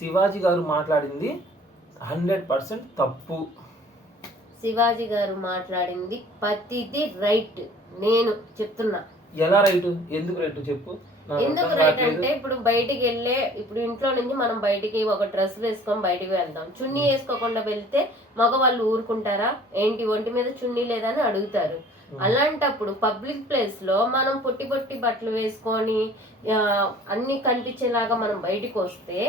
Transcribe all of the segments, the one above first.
శివాజీ గారు మాట్లాడింది 100% తప్పు. శివాజీ గారు మాట్లాడింది ప్రతిదీ రైట్. నేను చెప్తున్నా. ఎలా రైట్? ఎందుకు రైట్ చెప్పు. ఎందుకు రైట్ అంటే ఇప్పుడు బయటికి వెళ్ళే, ఇప్పుడు ఇంట్లో నుంచి మనం బయటికి ఒక డ్రెస్ వేసుకొని బయటికి వెళ్తాం. చున్నీ వేసుకోకుండా వెళ్తే మగవాళ్ళు ఊరుకుంటారా? ఏంటి ఒంటి మీద చున్నీ లేదని అడుగుతారు. అలాంటప్పుడు పబ్లిక్ ప్లేస్ లో మనం పొట్టి పొట్టి బట్టలు వేసుకొని అన్ని కనిపించేలాగా మనం బయటికి వస్తే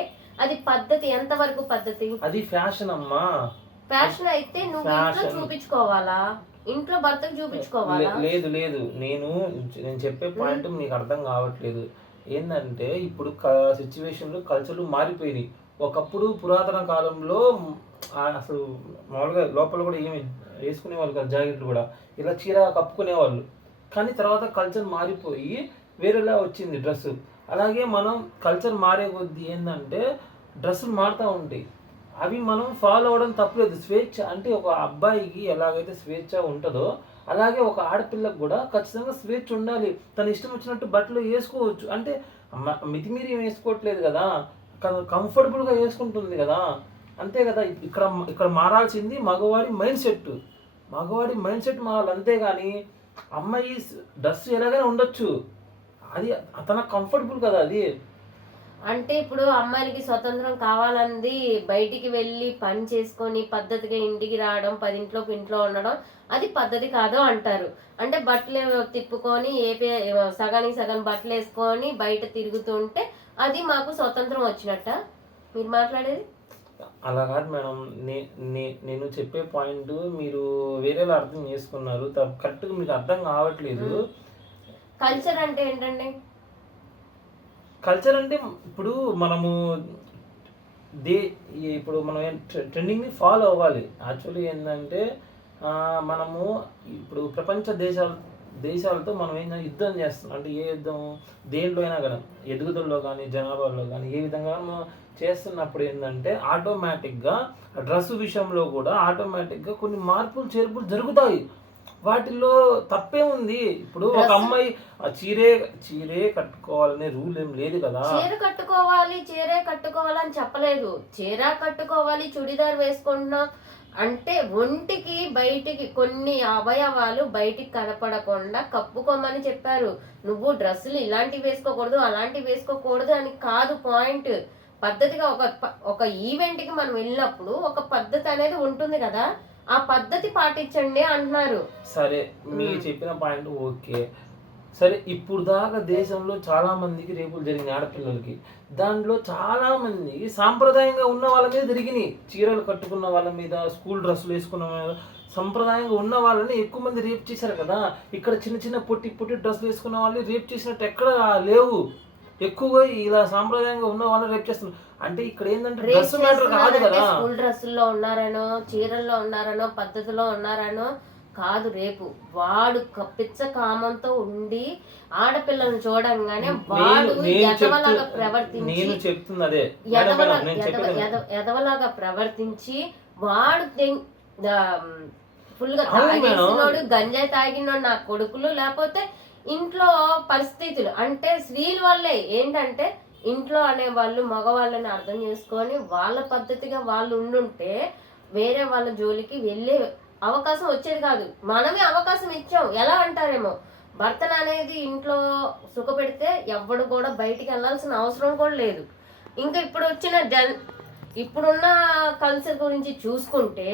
అది పద్ధతి? ఎంత వరకు పద్ధతి? అది ఫ్యాషన్ అమ్మా. ఫ్యాషన్ అయితే నువ్వు ఇంట్లో చూపించుకోవాలా? ఇంట్లో భర్తకు చూపించుకోవాలా? లేదు లేదు, నేను చెప్పే పాయింట్ మీకు అర్థం కావట్లేదు. ఏంటంటే ఇప్పుడు సిచ్యువేషన్లు కల్చర్లు మారిపోయినాయి. ఒకప్పుడు పురాతన కాలంలో అసలు మామూలుగా లోపల కూడా ఏమి వేసుకునేవాళ్ళు కాదు, జాకెట్లు కూడా ఇలా చీర కప్పుకునేవాళ్ళు. కానీ తర్వాత కల్చర్ మారిపోయి వేరేలా వచ్చింది డ్రెస్సు. అలాగే మనం కల్చర్ మారే కొద్దీ ఏంటంటే డ్రెస్సులు మారుతూ ఉంటాయి. అవి మనం ఫాలో అవ్వడం తప్పలేదు. స్వేచ్ఛ అంటే ఒక అబ్బాయికి ఎలాగైతే స్వేచ్ఛ ఉంటుందో అలాగే ఒక ఆడపిల్లకు కూడా ఖచ్చితంగా స్వేచ్ఛ ఉండాలి. తన ఇష్టం వచ్చినట్టు బట్టలు వేసుకోవచ్చు. అంటే మితిమీరి ఏం వేసుకోవట్లేదు కదా, కంఫర్టబుల్గా వేసుకుంటుంది కదా, అంతే కదా. ఇక్కడ మారాల్సింది మగవాడి మైండ్ సెట్. మగవాడి మైండ్ సెట్ మారాలి, అంతేగాని అమ్మాయి డ్రెస్ ఎలాగైనా ఉండొచ్చు, అది తనకు కంఫర్టబుల్ కదా అది. అంటే ఇప్పుడు అమ్మాయిలకి స్వతంత్రం కావాలంది బయటికి వెళ్ళి పని చేసుకొని పద్ధతిగా ఇంటికి రావడం, 10 ఇంట్లో ఉండడం అది పద్ధతి కాదు అంటారు. అంటే బట్టలు తిప్పుకొని సగానికి సగం బట్టలు వేసుకొని బయట తిరుగుతుంటే అది మాకు స్వతంత్రం వచ్చినట్ట మీరు మాట్లాడేది? అలా కాదు మేడం, నేను చెప్పే పాయింట్ మీరు వేరేలా అర్థం చేసుకున్నారు. కరెక్ట్గా మీకు అర్థం కావట్లేదు. కల్చర్ అంటే ఏంటండి? కల్చర్ అంటే ఇప్పుడు మనము ఇప్పుడు మనం ట్రెండింగ్ని ఫాలో అవ్వాలి. యాక్చువల్లీ ఏంటంటే మనము ఇప్పుడు ప్రపంచ దేశాలతో మనం ఏంటంటే యుద్ధం చేస్తున్నాం. అంటే ఏ యుద్ధం? దేంట్లో అయినా కానీ, ఎదుగుదలలో కానీ జనాభాలో కానీ ఏ విధంగా మనం చేస్తున్నప్పుడు ఏంటంటే ఆటోమేటిక్గా డ్రెస్ విషయంలో కూడా ఆటోమేటిక్గా కొన్ని మార్పులు చేర్పులు జరుగుతాయి. వాటిల్లో తప్పే ఉంది. ఇప్పుడు ఒక అమ్మాయి చీరే కట్టుకోవాలనే రూల్ ఏం లేదు కదా. చీరే కట్టుకోవాలని చెప్పలేదు. చీర కట్టుకోవాలి, చుడిదార్ వేసుకుంటున్నాం అంటే ఒంటికి బయటికి కొన్ని అవయవాలు బయటికి కనపడకుండా కప్పుకోమని చెప్పారు. నువ్వు డ్రెస్సులు ఇలాంటివి వేసుకోకూడదు అలాంటివి వేసుకోకూడదు అని కాదు పాయింట్. పద్ధతిగా ఒక ఈవెంట్ కి మనం వెళ్ళినప్పుడు ఒక పద్ధతి అనేది ఉంటుంది కదా, ఆ పద్ధతి పాటించండి అంటున్నారు. సరే, మీరు చెప్పిన పాయింట్ ఓకే. సరే, ఇప్పుడు దాకా దేశంలో చాలా మందికి రేపులు జరిగినాయి ఆడపిల్లలకి. దాంట్లో చాలా మంది సాంప్రదాయంగా ఉన్న వాళ్ళ మీద జరిగినాయి. చీరలు కట్టుకున్న వాళ్ళ మీద, స్కూల్ డ్రెస్సులు వేసుకున్న వాళ్ళ, సంప్రదాయంగా ఉన్న వాళ్ళని ఎక్కువ మంది రేప్ చేశారు కదా. ఇక్కడ చిన్న చిన్న పొట్టి డ్రెస్సులు వేసుకున్న వాళ్ళు రేప్ చేసినట్టు ఎక్కడ లేవు. ఎక్కువగా ఇలా సాంప్రదాయంగా ఉన్న వాళ్ళని రేప్ చేస్తున్నారు. అంటే ఇక్కడ ఏంటంటే డ్రెస్ మ్యాటర్ కాదు కదా. స్కూల్ డ్రెస్సుల్లో ఉన్నారనో, చీరల్లో ఉన్నారనో, పద్ధతిలో ఉన్నారనో కాదు. రేపు వాడు పిచ్చ కామంతో ఉండి ఆడపిల్లలను చూడంగానే వాడు ఎదవలాగా ప్రవర్తించి, నేను చెప్తున్నా అదే, ఎదవలాగా ప్రవర్తించి వాడు ఫుల్ గా తాగేసినోడు, గంజాయి తాగినోడు నా కొడుకులు, లేకపోతే ఇంట్లో పరిస్థితులు అంటే స్త్రీల వల్లే. ఏంటంటే ఇంట్లో అనేవాళ్ళు మగవాళ్ళని అర్థం చేసుకొని వాళ్ళ పద్ధతిగా వాళ్ళు ఉండుంటే వేరే వాళ్ళ జోలికి వెళ్ళే అవకాశం వచ్చేది కాదు. మనమే అవకాశం ఇచ్చాం. ఎలా అంటారేమో, భర్తను అనేది ఇంట్లో సుఖ పెడితే ఎవడు కూడా బయటికి వెళ్ళాల్సిన అవసరం కూడా లేదు. ఇంకా ఇప్పుడున్న కల్చర్ గురించి చూసుకుంటే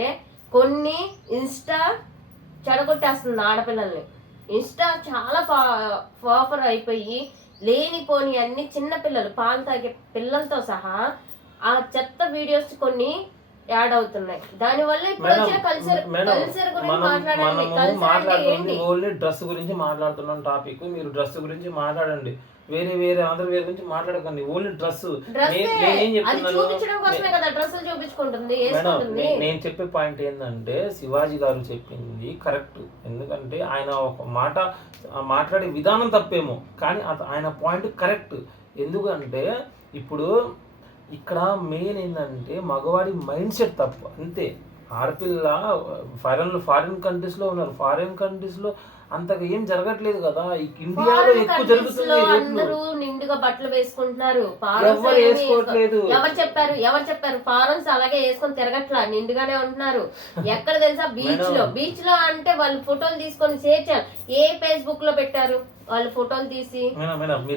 కొన్ని ఇన్స్టా చెడగొట్టేస్తుంది ఆడపిల్లల్ని. ఇన్స్టా చాలా పాపులర్ అయిపోయి లేనిపోని అన్ని చిన్న పిల్లలు, పాలు తాగే పిల్లలతో సహా ఆ చెత్త వీడియోస్ కొన్ని యాడ్ అవుతున్నాయి. దాని వల్ల ఇప్పుడు వచ్చిన కల్చర్ గురించి మాట్లాడండి. ఓన్లీ డ్రెస్ గురించి మాట్లాడుతున్నాం టాపిక్. మీరు డ్రెస్ గురించి మాట్లాడండి, వేరే ఆంధ్ర వేరే గురించి మాట్లాడకండి. Only dress. నేను చెప్పే పాయింట్ ఏంటంటే శివాజీ గారు చెప్పింది కరెక్ట్. ఎందుకంటే ఆయన ఒక మాట మాట్లాడే విధానం తప్పేమో, కానీ ఆయన పాయింట్ కరెక్ట్. ఎందుకంటే ఇప్పుడు ఇక్కడ మెయిన్ ఏంటంటే మగవాడి మైండ్ సెట్ తప్పు, అంతే. ఆడపిల్ల ఫారిన్ కంట్రీస్ లో ఉన్నారు. ఫారిన్ కంట్రీస్ లో అంతగా ఏం జరగట్లేదు కదా, ఇండియాలో ఎక్కువ జరుగుతుంది రేట్లు. అందరూ నిండుగా బట్టలు వేసుకుంటున్నారు. ఎవరు వేసుకోవట్లేదు. ఎవరు చెప్పారు ఫారెన్స్ అలాగే వేసుకొని తిరగట్లా, నిండుగానే ఉంటున్నారు. ఎక్కడ తెలుసా, బీచ్ లో అంటే వాళ్ళు ఫోటోలు తీసుకొని షేర్ చేయాలి. ఏ ఫేస్బుక్ లో పెట్టారు వాళ్ళు ఫోటోలు తీసి,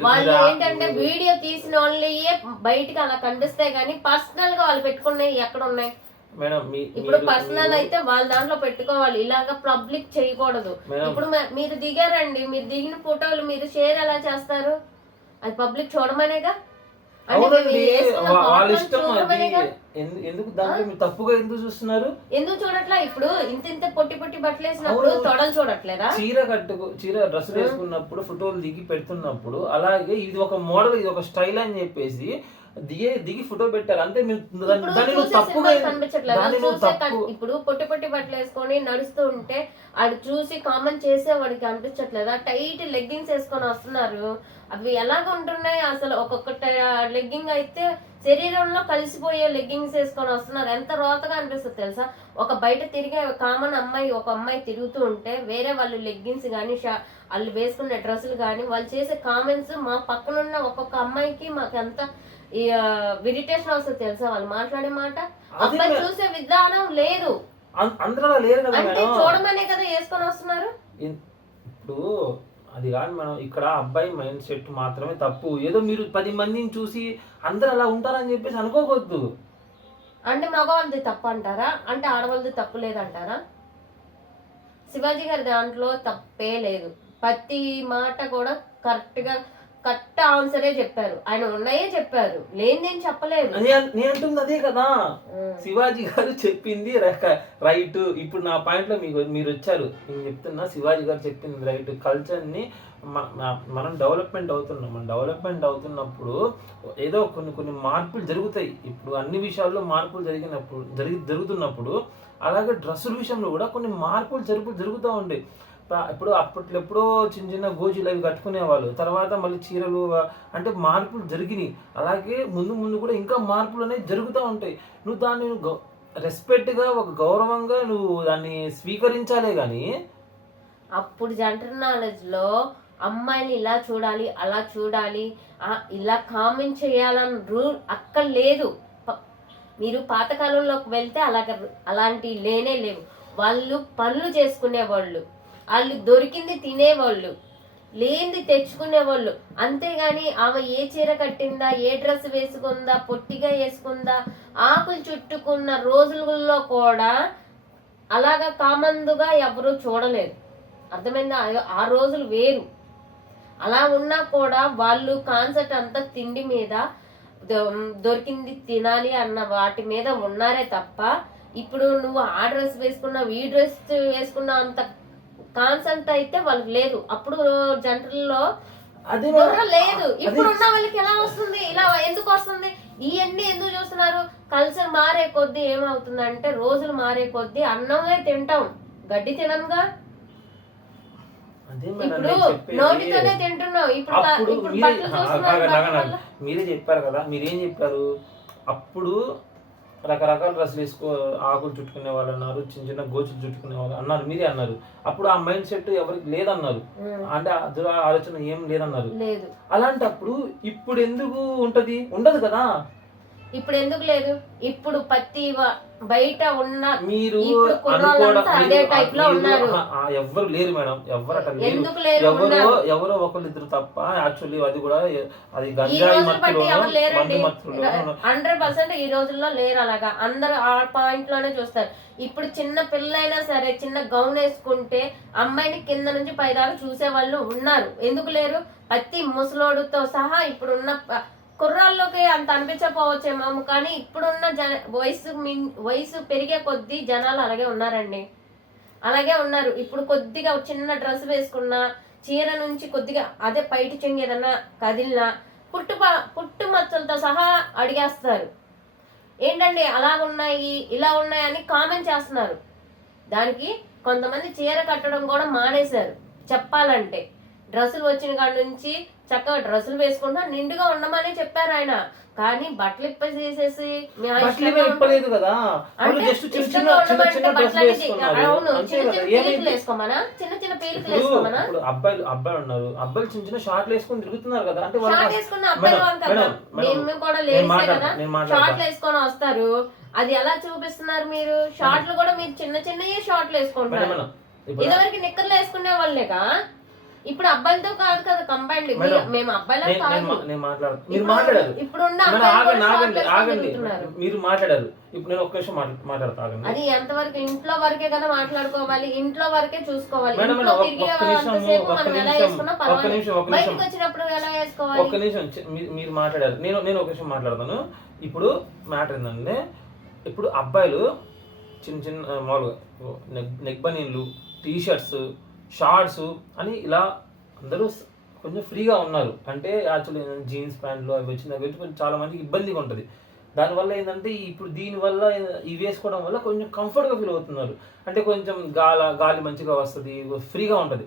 వాళ్ళు ఏంటంటే వీడియో తీసిన వాళ్ళే బయటికి అలా కనిపిస్తాయి కానీ పర్సనల్ గా వాళ్ళు పెట్టుకున్నాయి ఎక్కడ ఉన్నాయి మేడం? ఇప్పుడు పర్సనల్ అయితే వాళ్ళ దాంట్లో పెట్టుకోవాలి, ఇలాగా పబ్లిక్ చేయకూడదు. ఇప్పుడు మీరు దిగారండి, మీరు దిగిన ఫోటోలు మీరు షేర్ ఎలా చేస్తారు? అది పబ్లిక్ చూడమనేగా. వాళ్ళ ఇష్టం. ఎందుకు దాంట్లో మీరు తప్పుగా ఎందుకు చూస్తున్నారు? ఎందుకు చూడట్లా? ఇప్పుడు ఇంత పొట్టి బట్టలు వేసినప్పుడు తొడలు చూడట్లేదా? చీర డ్రెస్ వేసుకున్నప్పుడు ఫోటోలు దిగి పెడుతున్నప్పుడు అలాగే ఇది ఒక మోడల్, ఇది ఒక స్టైల్ అని చెప్పేసి దిగి ఫోటో పెట్టారు అంతే. ఇప్పుడు పొట్టి బట్టలు వేసుకొని నడుస్తూ ఉంటే అది చూసి కామెంట్ చేసే వాడికి అనిపించట్లేదా? టైట్ లెగ్గింగ్స్ వేసుకొని వస్తున్నారు, అవి ఎలాగ ఉంటున్నాయి అసలు. ఒక్కొక్క లెగ్గింగ్ అయితే శరీరంలో కలిసిపోయే లెగ్గింగ్స్ వేసుకొని వస్తున్నారు, ఎంత రోతగా అనిపిస్తుంది తెలుసా. ఒక బయట తిరిగే కామన్ అమ్మాయి, ఒక అమ్మాయి తిరుగుతూ ఉంటే వేరే వాళ్ళు లెగ్గింగ్స్ కానీ వాళ్ళు వేసుకునే డ్రెస్సులు కానీ వాళ్ళు చేసే కామెంట్స్ మా పక్కనున్న ఒక్కొక్క అమ్మాయికి మాకు ఎంత ఇరిటేషన్ వస్తుంది తెలుసా. వాళ్ళు మాట్లాడే మాట, అబ్బాయి చూసే విధానం లేదు. అందరూ లేరు కదా, అంటే చూడమనే కదా వేసుకొని వస్తున్నారు. ఇప్పుడు అది కాదు మేడం, ఇక్కడ అబ్బాయి మైండ్ సెట్ మాత్రమే తప్పు. ఏదో మీరు 10 మందిని చూసి అందరు అలా ఉంటారని చెప్పేసి అనుకోవద్దు. అంటే మగవాళ్ళది తప్పు అంటారా? అంటే ఆడవాళ్ళది తప్పు లేదంటారా? శివాజీ గారి దాంట్లో తప్పే లేదు, ప్రతి మాట కూడా కరెక్ట్ ఆన్సరే చెప్పారు. ఆయన ఉన్నాయే చెప్పారు, లేనిదేం చెప్పలేదు. నేను అంటుంది అదే కదా, శివాజీ గారు చెప్పింది రైట్. ఇప్పుడు నా పాయింట్ లో మీరు వచ్చారు, నేను చెప్తున్నా శివాజీ గారు చెప్పింది రైట్. కల్చర్ ని మనం డెవలప్మెంట్ అవుతున్నప్పుడు ఏదో కొన్ని మార్పులు జరుగుతాయి. ఇప్పుడు అన్ని విషయాల్లో మార్పులు జరుగుతున్నప్పుడు అలాగే డ్రెస్సుల విషయంలో కూడా కొన్ని మార్పులు జరుగుతూ ఉండే. ఇప్పుడు అప్పట్లో చిన్న గోజీలు అవి కట్టుకునే వాళ్ళు, తర్వాత మళ్ళీ చీరలు, అంటే మార్పులు జరిగినాయి. అలాగే ముందు కూడా ఇంకా మార్పులు అనేవి జరుగుతూ ఉంటాయి. నువ్వు దాన్ని రెస్పెక్ట్గా, ఒక గౌరవంగా నువ్వు దాన్ని స్వీకరించాలే కానీ. అప్పుడు జనరల్ నాలెడ్జ్ లో అమ్మాయిని ఇలా చూడాలి, అలా చూడాలి, ఇలా కామెంట్ చేయాలని రూల్ అక్కడ లేదు. మీరు పాతకాలంలోకి వెళ్తే అలాంటి లేనే లేవు. వాళ్ళు పనులు చేసుకునేవాళ్ళు, వాళ్ళు దొరికింది తినేవాళ్ళు, లేనిది తెచ్చుకునేవాళ్ళు. అంతేగాని ఆమె ఏ చీర కట్టిందా, ఏ డ్రెస్ వేసుకుందా, పొట్టిగా వేసుకుందా, ఆకులు చుట్టుకున్న రోజుల్లో కూడా అలాగా కామందుగా ఎవరు చూడలేదు. అర్థమైందా? ఆ రోజులు వేరు. అలా ఉన్నా కూడా వాళ్ళు కాన్సెప్ట్ అంతా తిండి మీద, దొరికింది తినాలి అన్న వాటి మీద ఉన్నారే తప్ప, ఇప్పుడు నువ్వు ఆ డ్రెస్ వేసుకున్నావు, ఈ డ్రెస్ వేసుకున్నావు అంత కాన్సెప్ట్ అయితే వాళ్ళకి లేదు. అప్పుడు జంటల్లో లేదు. ఇప్పుడు ఉన్న వాళ్ళకి ఎలా వస్తుంది? ఇలా ఎందుకు వస్తుంది? ఇవన్నీ ఎందుకు చూస్తున్నారు? కల్చర్ మారే కొద్దీ ఏమవుతుందంటే, రోజులు మారే కొద్దీ అన్నమే తింటాం, గడ్డి తినంగా. ఇప్పుడు నోటితోనే తింటున్నావు. ఇప్పుడు మీరే చెప్పారు కదా, మీరేం చెప్పారు? అప్పుడు రకరకాల డ్రెస్సులు ఆకులు చుట్టుకునే వాళ్ళు అన్నారు, చిన్న గోచులు చుట్టుకునే వాళ్ళు అన్నారు, మీరే అన్నారు. అప్పుడు ఆ మైండ్ సెట్ ఎవరికి లేదన్నారు, అంటే ఆలోచన ఏం లేదన్నారు. అలాంటప్పుడు ఇప్పుడు ఎందుకు ఉండదు కదా. ఇప్పుడు ఎందుకు లేదు? ఇప్పుడు ప్రతి బయట ఉన్న మీరు అదే టైప్ లో ఉన్నారు. ఎవరు లేరు మేడం, ఎవరు అట్లా ఎవరో ఒకళ్ళిద్దరు తప్ప. యాక్చువల్లీ అది కూడా అది 100% ఈ రోజుల్లో లేరు. అలాగా అందరు ఆ పాయింట్ లోనే చూస్తారు. ఇప్పుడు చిన్న పిల్లైనా సరే చిన్న గౌన్ వేసుకుంటే అమ్మాయిని కింద నుంచి పైదాకా చూసే వాళ్ళు ఉన్నారు. ఎందుకు లేరు? ప్రతి ముసలోడుతో సహా ఇప్పుడున్న కుర్రాల్లోకి అంత అనిపించకపోవచ్చేమో, కానీ ఇప్పుడున్న వయసు పెరిగే కొద్దీ జనాలు అలాగే ఉన్నారండి, అలాగే ఉన్నారు. ఇప్పుడు కొద్దిగా చిన్న డ్రెస్ వేసుకున్నా, చీర నుంచి కొద్దిగా అదే పైటి చెంగి ఏదన్నా కదిలినా పుట్టు మచ్చలతో సహా అడిగేస్తారు. ఏంటండి అలా ఉన్నాయి, ఇలా ఉన్నాయి అని కామెంట్ చేస్తున్నారు. దానికి కొంతమంది చీర కట్టడం కూడా మానేశారు చెప్పాలంటే. డ్రెస్సులు వచ్చిన కాడ నుంచి చక్కగా డ్రెస్సులు వేసుకుంటా నిండుగా ఉండమని చెప్పారు ఆయన. కానీ బట్టలు ఇప్పేసేసి ఇప్పలేదు కదా, అంటే ఇష్టంగా ఉండమంటే బట్టలు అవును చిన్న చిన్న పీలికలు వేసుకోమనా, చిన్న చిన్న పీలికలు వేసుకోమనా. ఇప్పుడు అబ్బాయిలు ఉన్నారు, అబ్బాయిలు చిన్న చిన్న షార్ట్లు వేసుకొని తిరుగుతున్నారు కదా, అంటే షార్ట్ వేసుకున్న అబ్బాయిలు కదా, మేము కూడా లేడీసే కదా, షార్ట్లు వేసుకొని వస్తారు. అది ఎలా చూపిస్తున్నారు మీరు? షార్ట్లు కూడా మీరు చిన్న చిన్నయే షార్ట్లు వేసుకుంటున్నారు. ఇదివరకు నిక్కర్లు వేసుకునే వాళ్ళేగా, ఇప్పుడు అబ్బాయిలతో కాదు కదా కంబైన్డ్. మేము అబ్బాయిలా కాదు, ఇప్పుడున్న మీరు మాట్లాడారు. ఇప్పుడు నేను ఒక్క నిమిషం మాట్లాడతా. అది ఎంతవరకు ఇంట్లో వరకే కదా మాట్లాడుకోవాలి, ఇంట్లో వరకే చూసుకోవాలి. బయటకు వచ్చినప్పుడు ఎలా వేసుకోవాలి? ఒక్క నిమిషం మీరు మాట్లాడారు, నేను ఒక నిమిషం మాట్లాడతాను. ఇప్పుడు మ్యాటర్ ఏంటంటే, ఇప్పుడు అబ్బాయిలు చిన్న చిన్న మామూలుగా నెక్ బనీన్లు, టీ షర్ట్స్, షార్ట్స్ అని ఇలా అందరూ కొంచెం ఫ్రీగా ఉన్నారు. అంటే యాక్చువల్లీ జీన్స్ ప్యాంట్లు అవి కొంచెం చాలా మందికి ఇబ్బందిగా ఉంటుంది. దానివల్ల ఏంటంటే ఇప్పుడు దీనివల్ల ఇవి వేసుకోవడం వల్ల కొంచెం కంఫర్ట్గా ఫీల్ అవుతున్నారు. అంటే కొంచెం గాలి మంచిగా వస్తుంది, ఫ్రీగా ఉంటుంది.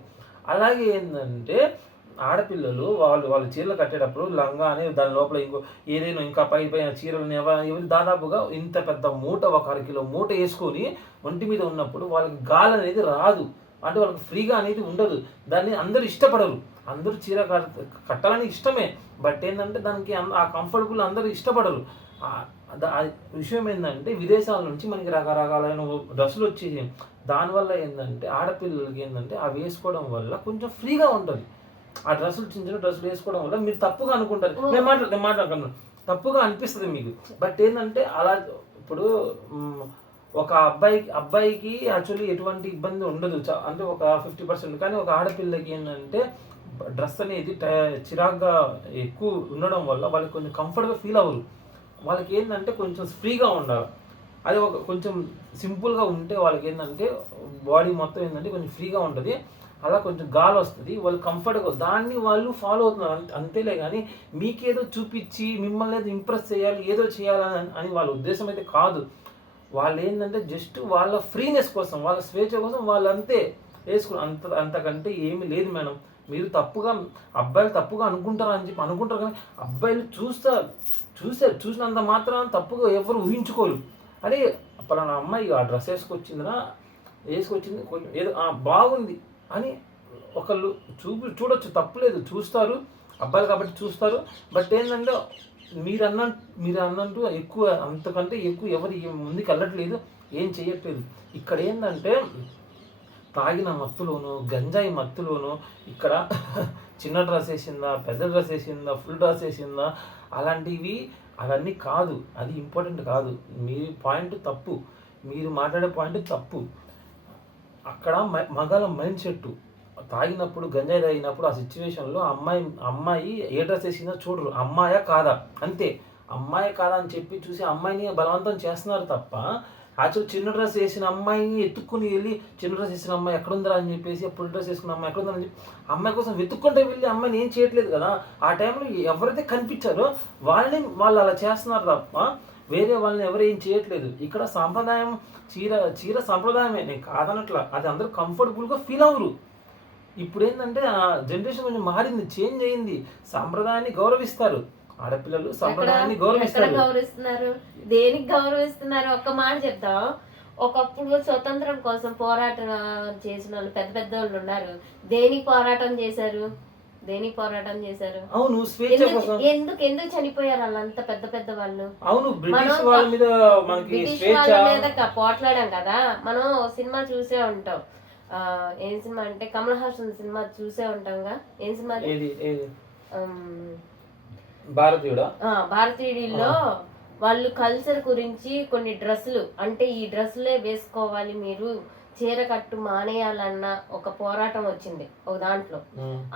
అలాగే ఏంటంటే ఆడపిల్లలు వాళ్ళు చీరలు కట్టేటప్పుడు లంగా అని దాని లోపల ఏదైనా ఇంకా పైన చీరలు ఎవరు దాదాపుగా ఇంత పెద్ద మూట, 1 అరకిలో మూట వేసుకొని ఒంటి మీద ఉన్నప్పుడు వాళ్ళకి గాలి అనేది రాదు. అంటే వాళ్ళకి ఫ్రీగా అనేది ఉండదు. దాన్ని అందరూ ఇష్టపడరు. అందరూ చీర కట్టాలని ఇష్టమే, బట్ ఏంటంటే దానికి ఆ కంఫర్టబుల్ అందరూ ఇష్టపడరు. విషయం ఏంటంటే విదేశాల నుంచి మనకి రకరకాలైన డ్రెస్సులు వచ్చేసి, దానివల్ల ఏంటంటే ఆడపిల్లలకి ఏంటంటే అవి వేసుకోవడం వల్ల కొంచెం ఫ్రీగా ఉంటుంది. ఆ డ్రెస్సులు చిన్న చిన్న డ్రెస్సులు వేసుకోవడం వల్ల మీరు తప్పుగా అనుకుంటారు. నేను మాట్లాడుతున్నాను, తప్పుగా అనిపిస్తుంది మీకు. బట్ ఏంటంటే అలా ఇప్పుడు ఒక అబ్బాయికి యాక్చువల్లీ ఎటువంటి ఇబ్బంది ఉండదు, అంటే ఒక 50%. కానీ ఒక ఆడపిల్లకి ఏంటంటే డ్రెస్ అనేది చిరాగ్గా ఎక్కువ ఉండడం వల్ల వాళ్ళకి కొంచెం కంఫర్ట్గా ఫీల్ అవ్వరు. వాళ్ళకి ఏంటంటే కొంచెం ఫ్రీగా ఉండాలి. అది కొంచెం సింపుల్గా ఉంటే వాళ్ళకి ఏంటంటే బాడీ మొత్తం ఏంటంటే కొంచెం ఫ్రీగా ఉంటుంది. అలా కొంచెం గాలి వస్తుంది, వాళ్ళు కంఫర్ట్గా, దాన్ని వాళ్ళు ఫాలో అవుతున్నారు అంతేలే. కానీ మీకేదో చూపించి మిమ్మల్ని ఏదో ఇంప్రెస్ చేయాలి, ఏదో చేయాలని అని వాళ్ళ ఉద్దేశం అయితే కాదు. వాళ్ళు ఏంటంటే జస్ట్ వాళ్ళ ఫ్రీనెస్ కోసం, వాళ్ళ స్వేచ్ఛ కోసం వాళ్ళు అంతే వేసుకున్నారు. అంతకంటే ఏమీ లేదు మేడం. మీరు అబ్బాయిలు తప్పుగా అనుకుంటారని చెప్పి అనుకుంటారు, కానీ అబ్బాయిలు చూసినంత మాత్రం తప్పుగా ఎవరు ఊహించుకోరు. అదే పలానా అమ్మాయి ఆ డ్రెస్ వేసుకొచ్చింది కొంచెం ఏదో బాగుంది అని ఒకళ్ళు చూడొచ్చు, తప్పులేదు, చూస్తారు. అబ్బాయిలు కాబట్టి చూస్తారు. బట్ ఏంటంటే మీరు అన్నట్టు ఎక్కువ, అంతకంటే ఎక్కువ ఎవరు ముందుకు వెళ్ళట్లేదు, ఏం చేయట్లేదు. ఇక్కడ ఏంటంటే తాగిన మత్తులోను, గంజాయి మత్తులోను ఇక్కడ చిన్న డ్రెస్ వేసిందా, పెద్ద డ్రెస్ వేసిందా, ఫుల్ డ్రెస్ వేసిందా, అవన్నీ కాదు. అది ఇంపార్టెంట్ కాదు. మీ పాయింట్ తప్పు, మీరు మాట్లాడే పాయింట్ తప్పు. అక్కడ మగాళ్ళ మైండ్ సెట్, తాగినప్పుడు గంజాయి తాగినప్పుడు ఆ సిచ్యువేషన్లో అమ్మాయి ఏ డ్రెస్ వేసిందో చూడరు, అమ్మాయా కాదా అంతే. అమ్మాయి కాదా అని చెప్పి చూసి అమ్మాయిని బలవంతం చేస్తున్నారు తప్ప, యాక్చువల్ చిన్న డ్రెస్ వేసిన అమ్మాయిని ఎత్తుక్కుని వెళ్ళి చిన్న డ్రెస్ వేసిన అమ్మాయి ఎక్కడుందిరా అని చెప్పేసి, ఫుల్ డ్రెస్ వేసుకున్న అమ్మాయి ఎక్కడుందని చెప్పి అమ్మాయి కోసం వెతుక్కుంటే వెళ్ళి అమ్మాయిని ఏం చేయట్లేదు కదా. ఆ టైంలో ఎవరైతే కనిపించారో వాళ్ళు అలా చేస్తున్నారు తప్ప వేరే వాళ్ళని ఎవరు ఏం చేయట్లేదు. ఇక్కడ సాంప్రదాయం, చీర సాంప్రదాయమే, నేను కాదనట్లా. అది అందరూ కంఫర్టబుల్గా ఫీల్ అవ్వరు. ఇప్పుడు ఏంటంటే ఆ జనరేషన్ కొంచెం మారింది, చేంజ్ అయింది. సాంప్రదాయాన్ని గౌరవిస్తారు ఆడపిల్లలు, సాంప్రదాయాన్ని గౌరవిస్తున్నారు. దేనికి గౌరవిస్తున్నారు? ఒక్క మాట చెప్తాం. ఒకప్పుడు స్వతంత్రం కోసం పోరాటం చేసిన వాళ్ళు పెద్ద పెద్ద వాళ్ళు ఉన్నారు. దేనికి పోరాటం చేశారు? అవును, ఎందుకు చనిపోయారు వాళ్ళంతా పెద్ద పెద్ద వాళ్ళు? అవును, బ్రిటిష్ వాళ్ళ మీద పోట్లాడాం కదా. మనం సినిమా చూసే ఉంటాం. ఏం సినిమా అంటే కమల్ హాసన్ సినిమా చూసే ఉంటాంగా. ఏం సినిమా? భారతీయుడిలో వాళ్ళు కల్చర్ గురించి కొన్ని డ్రెస్సులు, అంటే ఈ డ్రెస్సులే వేసుకోవాలి, మీరు చీర కట్టు మానేయాలన్న ఒక పోరాటం వచ్చింది. ఒక దాంట్లో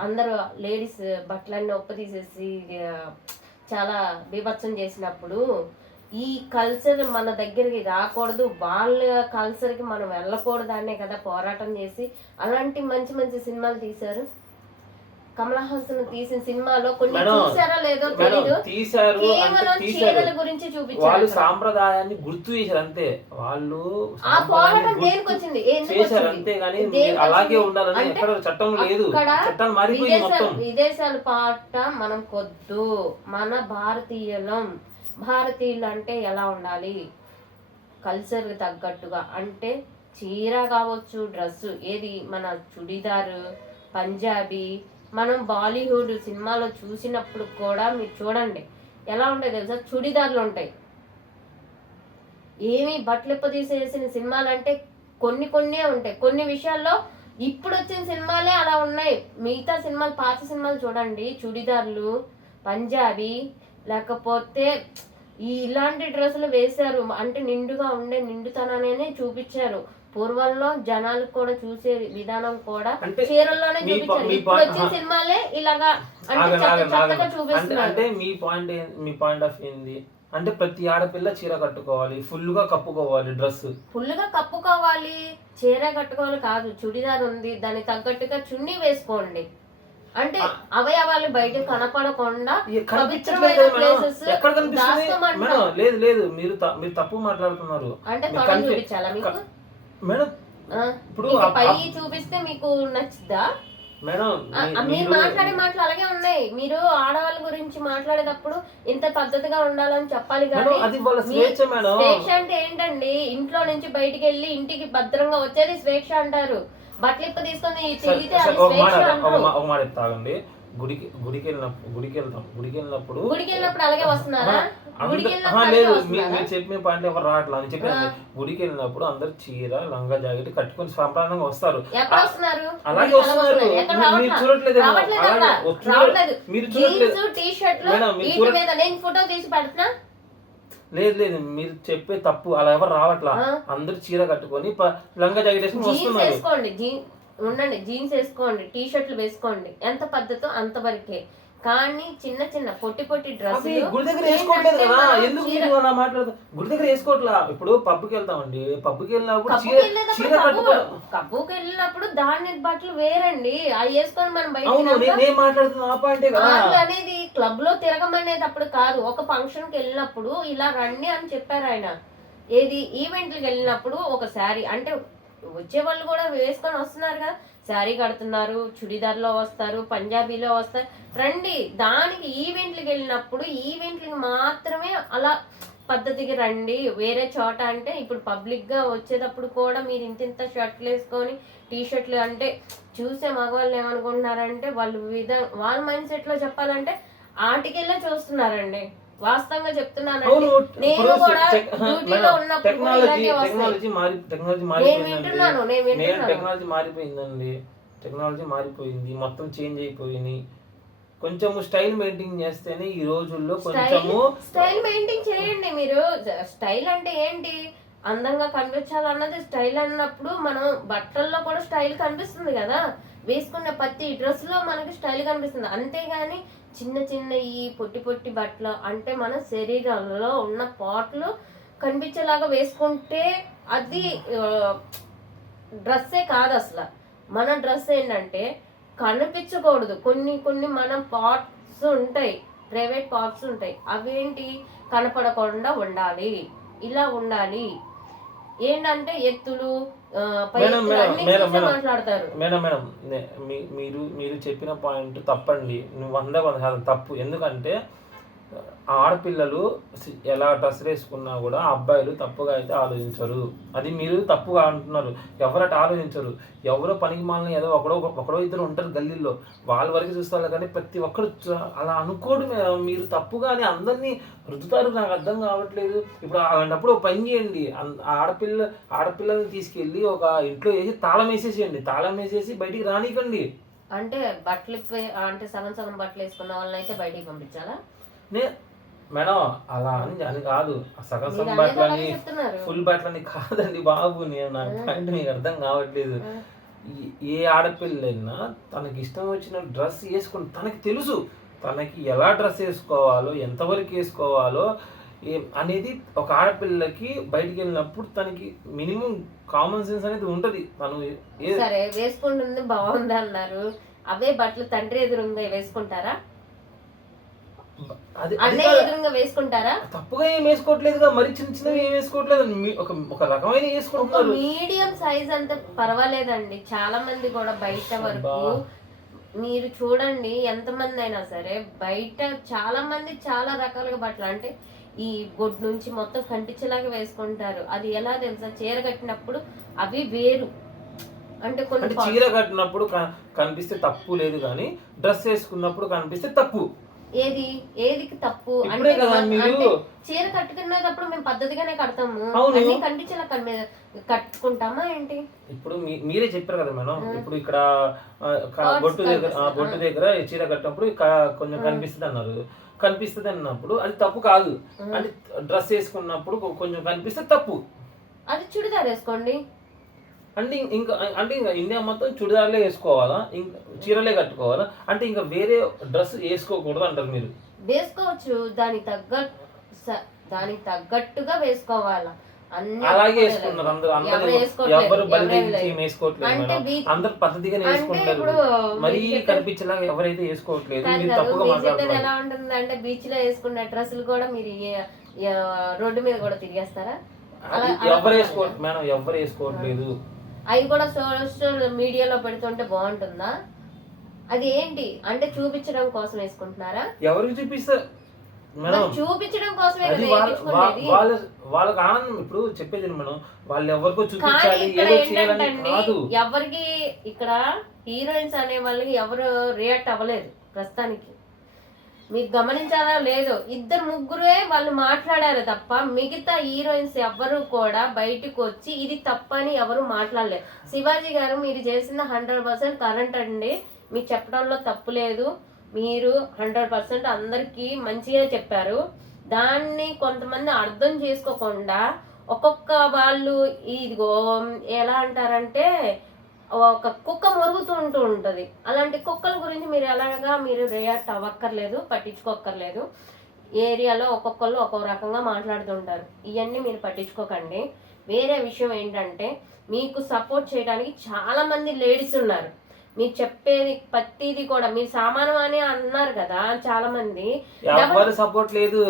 అందరూ లేడీస్ బట్టలన్నీ తీసేసి చాలా బీభత్సం చేసినప్పుడు, ఈ కల్చర్ మన దగ్గరికి రాకూడదు, వాళ్ళ కల్చర్కి మనం వెళ్ళకూడదు అనే కదా పోరాటం చేసి అలాంటి మంచి మంచి సినిమాలు తీశారు. కమల్ హాసన్ తీసిన సినిమాలో కొన్ని మేడం, చూసారా లేదో మేడం, తెలీదు, తీశారు అంటే కేవలం తీశారు. చీరల గురించి చూపించారు వాళ్ళు అక్కడ. సాంప్రదాయాన్ని గుర్తు చేశారు అంతే. వాళ్ళు ఆ పోరాటం దేనికి వచ్చింది, ఎందుకు చేశారు వచ్చింది? అంతే గానీ దేనికి అలాగే వచ్చింది? ఉండాలని అంటే ఎక్కడ చట్టం లేదు. అక్కడ చట్టాలు మారిపోయింది మొత్తం. విదేశాల పాట మనం కొద్దు, మన భారతీయులు అంటే ఎలా ఉండాలి, కల్చర్ తగ్గట్టుగా, అంటే చీర కావచ్చు, డ్రెస్సు ఏది మన చుడిదారు, పంజాబీ, మనం బాలీవుడ్ సినిమాలో చూసినప్పుడు కూడా మీరు చూడండి ఎలా ఉంటాయి తెలుసా, చుడిదార్లు ఉంటాయి. ఏమి బట్టలిప్ప తీసేసిన సినిమాలు అంటే కొన్నే ఉంటాయి. కొన్ని విషయాల్లో ఇప్పుడు వచ్చిన సినిమాలే అలా ఉన్నాయి. మిగతా సినిమాలు, పాత సినిమాలు చూడండి, చుడిదార్లు, పంజాబీ, లేకపోతే ఇలాంటి డ్రెస్సులు వేశారు. అంటే నిండుగా ఉండే నిండుతనాన్ని చూపించారు. పూర్వంలో జనాలు కూడా చూసే విధానం కూడా అంటే చీరల్లోనే చూపించారు. ఇప్పుడు వచ్చిన సినిమాలే ఇలాగా అంటే చక్కగా చూపిస్తున్నారు. అంటే మీ పాయింట్ ఆఫ్ ఏంది అంటే ప్రతి ఆడపిల్ల చీర కట్టుకోవాలి, ఫుల్ గా కప్పుకోవాలి, డ్రెస్ ఫుల్ గా కప్పుకోవాలి, చీర కట్టుకోవాలి కాదు, చుడిదార్ ఉంది దానికి తగ్గట్టుగా చున్నీ వేసుకోండి. అంటే అవయవాలు బయట కనపడకుండా పవిత్రమైన ప్లేసెస్ ఎక్కడ కనిపిస్తుంది మేడం? లేదు లేదు, మీరు తప్పు మాట్లాడుతున్నారు. అంటే తొడ చూపించాలా మీకు మేడం? ఇప్పుడు పై చూపిస్తే మీకు నచ్చుదా మేడం? మీరు మాట్లాడే మాటలు అలాగే ఉన్నాయి. మీరు ఆడవాళ్ళ గురించి మాట్లాడేటప్పుడు ఇంత పద్ధతిగా ఉండాలని చెప్పాలి కానీ స్వేచ్ఛ అంటే ఏంటండి? ఇంట్లో నుంచి బయటికి వెళ్ళి ఇంటికి భద్రంగా వచ్చేది స్వేచ్ఛ అంటారు. బట్టలిప్ప తీసుకొని తిరిగితే అది స్వేచ్ఛ అంటారు. ఒక మాట తాగండి. గుడికి వెళ్ళినప్పుడు అలాగే వస్తున్నారా? లేదు, మీరు చెప్పిన పాయింట్ ఎవరు రావట్లా అని చెప్పాను. గుడికి వెళ్ళినప్పుడు అందరు చీర, లంగా జాకెట్ కట్టుకొని సాంప్రదాయంగా వస్తారు. అలాగే వస్తున్నారు. మీరు చూడట్లేదు, మీరు చూడట్లేదు. లేదు లేదు, మీరు చెప్పే తప్పు. అలా ఎవరు రావట్లా. అందరు చీర కట్టుకొని లంగా జాకెట్ వేసుకొని వస్తున్నారు. ఉండండి, జీన్స్ వేసుకోండి, టీ షర్ట్లు వేసుకోండి, ఎంత పద్ధతో అంతవరకే. కానీ చిన్న చిన్న పొట్టి డ్రెస్సులు గుడి దగ్గర వేసుకోవట్లేదు కదా. ఎందుకు మీరు అలా మాట్లాడదు? గుడి దగ్గర వేసుకోవట్లా. ఇప్పుడు పబ్కి వెళ్తామండి, పబ్కి వెళ్ళినప్పుడు పబ్బుకి వెళ్ళినప్పుడు దాని బట్టలు వేరండి, అవి వేసుకొని మనం బయట మాట్లాడుతున్నా ఆ పాయింటే కదా. అనేది క్లబ్ లో తిరగమనేటప్పుడు కాదు, ఒక ఫంక్షన్ కి వెళ్ళినప్పుడు ఇలా రండి అని చెప్పారు ఆయన. ఏది ఈవెంట్లకు వెళ్ళినప్పుడు ఒక శారీ, అంటే వచ్చే వాళ్ళు కూడా వేసుకొని వస్తున్నారు కదా, శారీ కడుతున్నారు, చుడిదార్లో వస్తారు, పంజాబీలో వస్తారు, రండి. దానికి ఈవెంట్లకు వెళ్ళినప్పుడు ఈవెంట్లకి మాత్రమే అలా పద్ధతికి రండి. వేరే చోట అంటే ఇప్పుడు పబ్లిక్ గా వచ్చేటప్పుడు కూడా మీరు ఇంత షర్ట్లు వేసుకొని టీ షర్ట్లు, అంటే చూసే మగవాళ్ళు ఏమనుకుంటున్నారంటే వాళ్ళ మైండ్ సెట్ లో చెప్పాలంటే ఆటికెళ్ళే చూస్తున్నారండి. వాస్తవంగా చెప్తున్నానండి, నేను కూడా డ్యూటీలో ఉన్నప్పుడు టెక్నాలజీ మారిపోయింది, మొత్తం చేంజ్ అయిపోయింది. కొంచెం స్టైల్ మెయింటైన్ చేస్తేనే ఈ రోజుల్లో కొంచెము స్టైల్ మెయింటైన్ చేయండి. మీరు స్టైల్ అంటే ఏంటి? అందంగా కనిపించాలన్నది స్టైల్ అన్నప్పుడు మనం బట్టల్లో కూడా స్టైల్ కనిపిస్తుంది కదా, వేసుకున్న ప్రతి డ్రెస్ లో మనకి స్టైల్ కనిపిస్తుంది. అంతేగాని చిన్న ఈ పొట్టి బట్టలు, అంటే మన శరీరంలో ఉన్న పాటలు కనిపించేలాగా వేసుకుంటే అది డ్రెస్సే కాదు అసలు. మన డ్రెస్ ఏంటంటే కనిపించకూడదు. కొన్ని మన పార్ట్స్ ఉంటాయి, ప్రైవేట్ పార్ట్స్ ఉంటాయి, అవేంటి కనపడకుండా ఉండాలి, ఇలా ఉండాలి. ఏంటంటే ఎత్తులు మాట్లాడతారు. మేడం మీరు చెప్పిన పాయింట్ తప్పండి, 100% తప్పు. ఎందుకంటే ఆడపిల్లలు ఎలా డ్రెస్ వేసుకున్నా కూడా అబ్బాయిలు తప్పుగా అయితే ఆలోచించరు. అది మీరు తప్పుగా అంటున్నారు. ఎవరట ఆలోచించరు. ఎవరో పనికి మాలని ఏదో ఒకడో ఇద్దరు ఉంటారు గల్లీల్లో, వాళ్ళ వరకు చూస్తారు. కానీ ప్రతి ఒక్కరు అలా అనుకోడు. మీరు తప్పుగా అని అందరినీ రుద్దుతారు. నాకు అర్థం కావట్లేదు. ఇప్పుడు అలాంటప్పుడు ఒక పని చేయండి, ఆడపిల్లల్ని తీసుకెళ్ళి ఒక ఇంట్లో వేసి తాళం వేసేసేయండి. తాళం వేసేసి బయటికి రానికండి. అంటే బట్టలు అంటే సగం బట్టలు వేసుకున్న వాళ్ళని అయితే బయటికి పంపించాలా? మేడం అలా అని కాదు, సగం బట్టలని ఫుల్ బట్టలని కాదండి బాబు. నాకు పాయింట్ మీకు అర్థం కావట్లేదు. ఏ ఆడపిల్లైనా తనకి ఇష్టం వచ్చిన డ్రెస్ వేసుకుని, తనకి తెలుసు తనకి ఎలా డ్రెస్ వేసుకోవాలో, ఎంతవరకు వేసుకోవాలో అనేది. ఒక ఆడపిల్లకి బయటికి వెళ్ళినప్పుడు తనకి మినిమం కామన్ సెన్స్ అనేది ఉంటది. తను సరే వేసుకుంటుంది బాగుంది అన్నారు, అవే బట్టలు తండ్రి ఎదురుగా వేసుకుంటారా? అది అన్నయ్య ఎదురుగా వేసుకుంటారా? తప్పుగా ఏం వేసుకోవట్లేదుగా, మరి చిన్న చిన్నవి ఏం వేసుకోవట్లేదు, ఒక రకమైన వేసుకుంటున్నారు. మీడియం సైజ్ అంటే పర్వాలేదండి. చాలా మంది కూడా బయట వరకు మీరు చూడండి, ఎంతమంది అయినా సరే బయట చాలా మంది చాలా రకాలుగా బట్టలు అంటే ఈ బొడ్డు నుంచి మొత్తం కంటించేలాగా వేసుకుంటారు. అది ఎలా తెలుసా, చీర కట్టినప్పుడు అవి వేరు. అంటే అంటే చీర కట్టినప్పుడు కనిపిస్తే తప్పు లేదు, కానీ డ్రెస్ వేసుకున్నప్పుడు కనిపిస్తే తప్పు. ఏది తప్పు అంటే చీర కట్టుకునేటప్పుడు మేము పద్ధతిగానే కడతాము, అన్ని కంటించేలా కట్టుకుంటామా ఏంటి? ఇప్పుడు మీరే చెప్పారు కదా మేడం, ఇప్పుడు ఇక్కడ బొట్టు దగ్గర చీర కట్టినప్పుడు కొంచెం కనిపిస్తుంది అన్నారు. కనిపిస్తుంది అన్నప్పుడు అది తప్పు కాదు. అంటే డ్రెస్ వేసుకున్నప్పుడు కొంచెం కనిపిస్తే తప్పు. అది చుడిదార్ వేసుకోండి అంటే ఇంకా ఇండియా మొత్తం చుడిదార్లే వేసుకోవాలా, ఇంకా చీరలే కట్టుకోవాలా? అంటే ఇంకా వేరే డ్రెస్ వేసుకోకూడదు అంటారు మీరు? వేసుకోవచ్చు, దానికి తగ్గట్టుగా వేసుకోవాలా. అలాగే వేసుకున్నారు అందరూ ఎవరు అందరు పద్ధతిగా వేసుకుంటారు, మరీ కనిపించేలాగా ఎవరైతే వేసుకోవట్లేదు. ఎలా ఉంటుంది అంటే బీచ్ లో వేసుకున్న డ్రెస్సులు కూడా మీరు రోడ్డు మీద కూడా తిరిగేస్తారా? ఎవరు వేసుకోవట్లేదు. అవి కూడా సోషల్ మీడియాలో పెడుతుంటే బాగుంటుందా? అది ఏంటి అంటే చూపించడం కోసం వేసుకుంటున్నారా? ఎవరికి చూపిస్తారు? చూపించడం కోసమే వాళ్ళకి ఆనందం. ఇప్పుడు చెప్పేది మేడం, వాళ్ళు ఎవరికో చూపించాలి. ఎవరికి ఇక్కడ హీరోయిన్స్ అనే వాళ్ళకి ఎవరు రియాక్ట్ అవ్వలేదు ప్రస్తుతానికి. మీకు గమనించాలా లేదో, ఇద్దరు ముగ్గురే వాళ్ళు మాట్లాడారు తప్ప మిగతా హీరోయిన్స్ ఎవ్వరు కూడా బయటకు వచ్చి ఇది తప్పని ఎవరు మాట్లాడలేదు. శివాజీ గారు మీరు చేసిన 100% కరెంట్ అండి, మీకు చెప్పడంలో తప్పు లేదు. మీరు 100% అందరికీ మంచిగా చెప్పారు. దాన్ని కొంతమంది అర్థం చేసుకోకుండా ఒక్కొక్క వాళ్ళు ఇదిగో ఎలా అంటారంటే ఒక కుక్క మురుగుతూ ఉంటది. అలాంటి కుక్కల గురించి మీరు రియాక్ట్ అవ్వక్కర్లేదు, పట్టించుకోక్కర్లేదు. ఏరియాలో ఒక్కొక్కళ్ళు ఒక్కొక్క రకంగా మాట్లాడుతుంటారు. ఇవన్నీ మీరు పట్టించుకోకండి. వేరే విషయం ఏంటంటే మీకు సపోర్ట్ చేయడానికి చాలా మంది లేడీస్ ఉన్నారు. మీరు చెప్పేది ప్రతిది కూడా మీరు సామాను అని అన్నారు కదా చాలా మంది. ఎవరు సపోర్ట్ లేదు,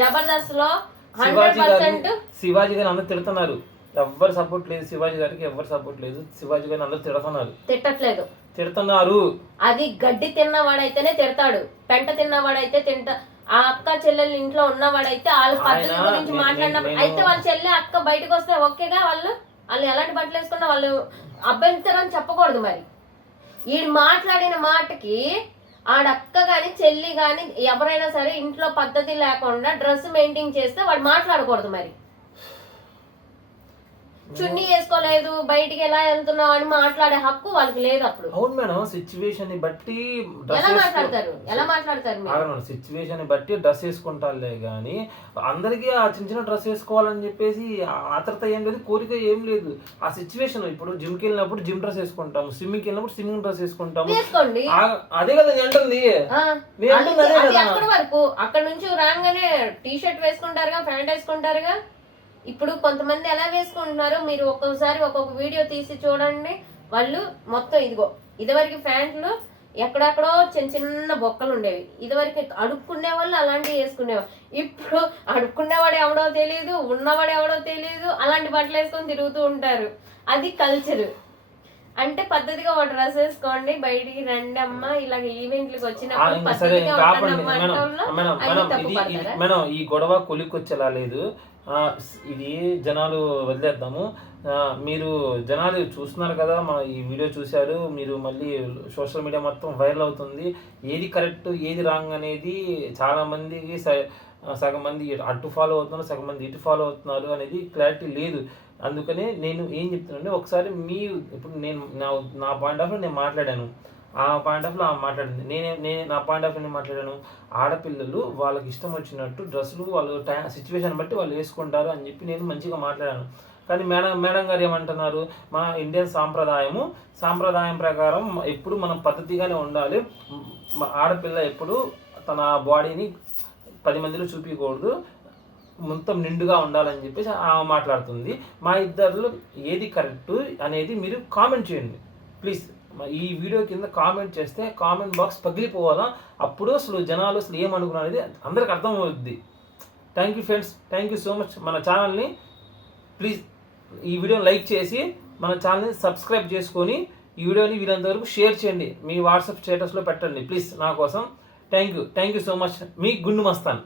జబర్దస్త్ లో శివాజీ గారిని అందరు తిడుతున్నారు. ఎవరు సపోర్ట్ లేదు శివాజీ గారికి, ఎవరు సపోర్ట్ లేదు. శివాజీ గారిని అందరు తిడుతున్నారు. తిడుతున్నారు. అది గడ్డి తిన్నవాడైతేనే తిడతాడు, పెంట తిన్నవాడైతే ఆ అక్క చెల్లెలు ఇంట్లో ఉన్నవాడైతే వాళ్ళ పద్ధతి గురించి మాట్లాడినప్పుడు అయితే వాళ్ళ చెల్లె అక్క బయటకు వస్తే ఓకేగా, వాళ్ళు ఎలాంటి బట్టలు వేసుకున్నా వాళ్ళు అభ్యంతరం చెప్పకూడదు. మరి ఈ మాట్లాడిన మాటకి ఆడక్క గాని చెల్లి గాని ఎవరైనా సరే ఇంట్లో పద్ధతి లేకుండా డ్రెస్ మెయింటైన్ చేస్తే వాడు మాట్లాడకూడదు. మరి చున్నీ వేసుకోలేదు బయటికి ఎలా వెళ్తున్నావు అని మాట్లాడే హక్కు వాళ్ళకి లేదు. అప్పుడు అవును మేడం, సిచ్యువేషన్ ని బట్టి ఎలా మాట్లాడతారు సిచ్యువేషన్ ని బట్టి డ్రెస్ వేసుకుంటారులే గానీ అందరికీ ఆ చిన్న చిన్న డ్రెస్ వేసుకోవాలని చెప్పేసి ఆత్రత ఏం లేదు, కోరిక ఏం లేదు. ఆ సిచ్యువేషన్ ఇప్పుడు జిమ్ కి వెళ్ళినప్పుడు జిమ్ డ్రెస్ వేసుకుంటాము, స్విమ్మింగ్ కి వెళ్ళినప్పుడు స్విమ్మింగ్ డ్రెస్ వేసుకుంటాము. అదే కదా అంటుంది. అక్కడ వరకు అక్కడ నుంచి రాగానే టీ షర్ట్ వేసుకుంటారుగా, ప్యాంట్ వేసుకుంటారుగా. ఇప్పుడు కొంతమంది ఎలా వేసుకుంటున్నారు మీరు ఒక్కొక్కసారి ఒక్కొక్క వీడియో తీసి చూడండి. వాళ్ళు మొత్తం ఇదివరకు ప్యాంట్లు ఎక్కడెక్కడో చిన్న చిన్న బొక్కలు ఉండేవి. ఇదివరకు అడుక్కునే వాళ్ళు అలాంటివి వేసుకునేవాళ్ళు. ఇప్పుడు అడుక్కునేవాడు ఎవడో తెలియదు, ఉన్నవాడు ఎవడో తెలియదు, అలాంటి బట్టలు వేసుకొని తిరుగుతూ ఉంటారు. అది కల్చర్. అంటే పద్ధతిగా ఒక డ్రెస్ వేసుకోండి, బయటికి రండి అమ్మ, ఇలా ఈవెంట్లకు వచ్చినప్పుడు మేడం ఈ గొడవ కొలిక్కొచ్చేలా లేదు. ఇది జనాలు వదిలేద్దాము. మీరు జనాలు చూస్తున్నారు కదా, మన ఈ వీడియో చూశారు మీరు, మళ్ళీ సోషల్ మీడియా మొత్తం వైరల్ అవుతుంది. ఏది కరెక్ట్ ఏది రాంగ్ అనేది చాలా మందికి సగం మంది అటు ఫాలో అవుతున్నారు, సగం మంది ఇటు ఫాలో అవుతున్నారు అనేది క్లారిటీ లేదు. అందుకనే నేను ఏం చెప్తున్నాను, ఒకసారి ఇప్పుడు నేను నా పాయింట్ ఆఫ్ వ్యూ నేను మాట్లాడాను, ఆ పాయింట్ ఆఫ్ లో మాట్లాడింది. నా పాయింట్ ఆఫ్ వ్యూ మాట్లాడాను. ఆడపిల్లలు వాళ్ళకి ఇష్టం వచ్చినట్టు డ్రెస్సులు వాళ్ళు సిచ్యువేషన్ బట్టి వాళ్ళు వేసుకుంటారు అని చెప్పి నేను మంచిగా మాట్లాడాను. కానీ మేడం గారు ఏమంటున్నారు, మన ఇండియన్ సాంప్రదాయం ప్రకారం ఎప్పుడు మనం పద్ధతిగానే ఉండాలి. ఆడపిల్ల ఎప్పుడు తన బాడీని 10 మందిలో చూపించకూడదు, మొత్తం నిండుగా ఉండాలని చెప్పేసి ఆమె మాట్లాడుతుంది. మా ఇద్దరిలో ఏది కరెక్ట్ అనేది మీరు కామెంట్ చేయండి ప్లీజ్. ఈ వీడియో కింద కామెంట్ చేస్తే కామెంట్ బాక్స్ పగిలిపోవాలా, అప్పుడు అసలు జనాలు అసలు ఏమనుకున్నారు అనేది అందరికి అర్థమవుద్ది. Thank you friends, thank you so much. మన ఛానల్ని ప్లీజ్ ఈ వీడియోని లైక్ చేసి మన ఛానల్ని సబ్స్క్రైబ్ చేసుకొని ఈ వీడియోని వీరంత వరకు షేర్ చేయండి, మీ వాట్సాప్ స్టేటస్లో పెట్టండి ప్లీజ్ నా కోసం. Thank you so much. మీ గుండు మస్తాన్.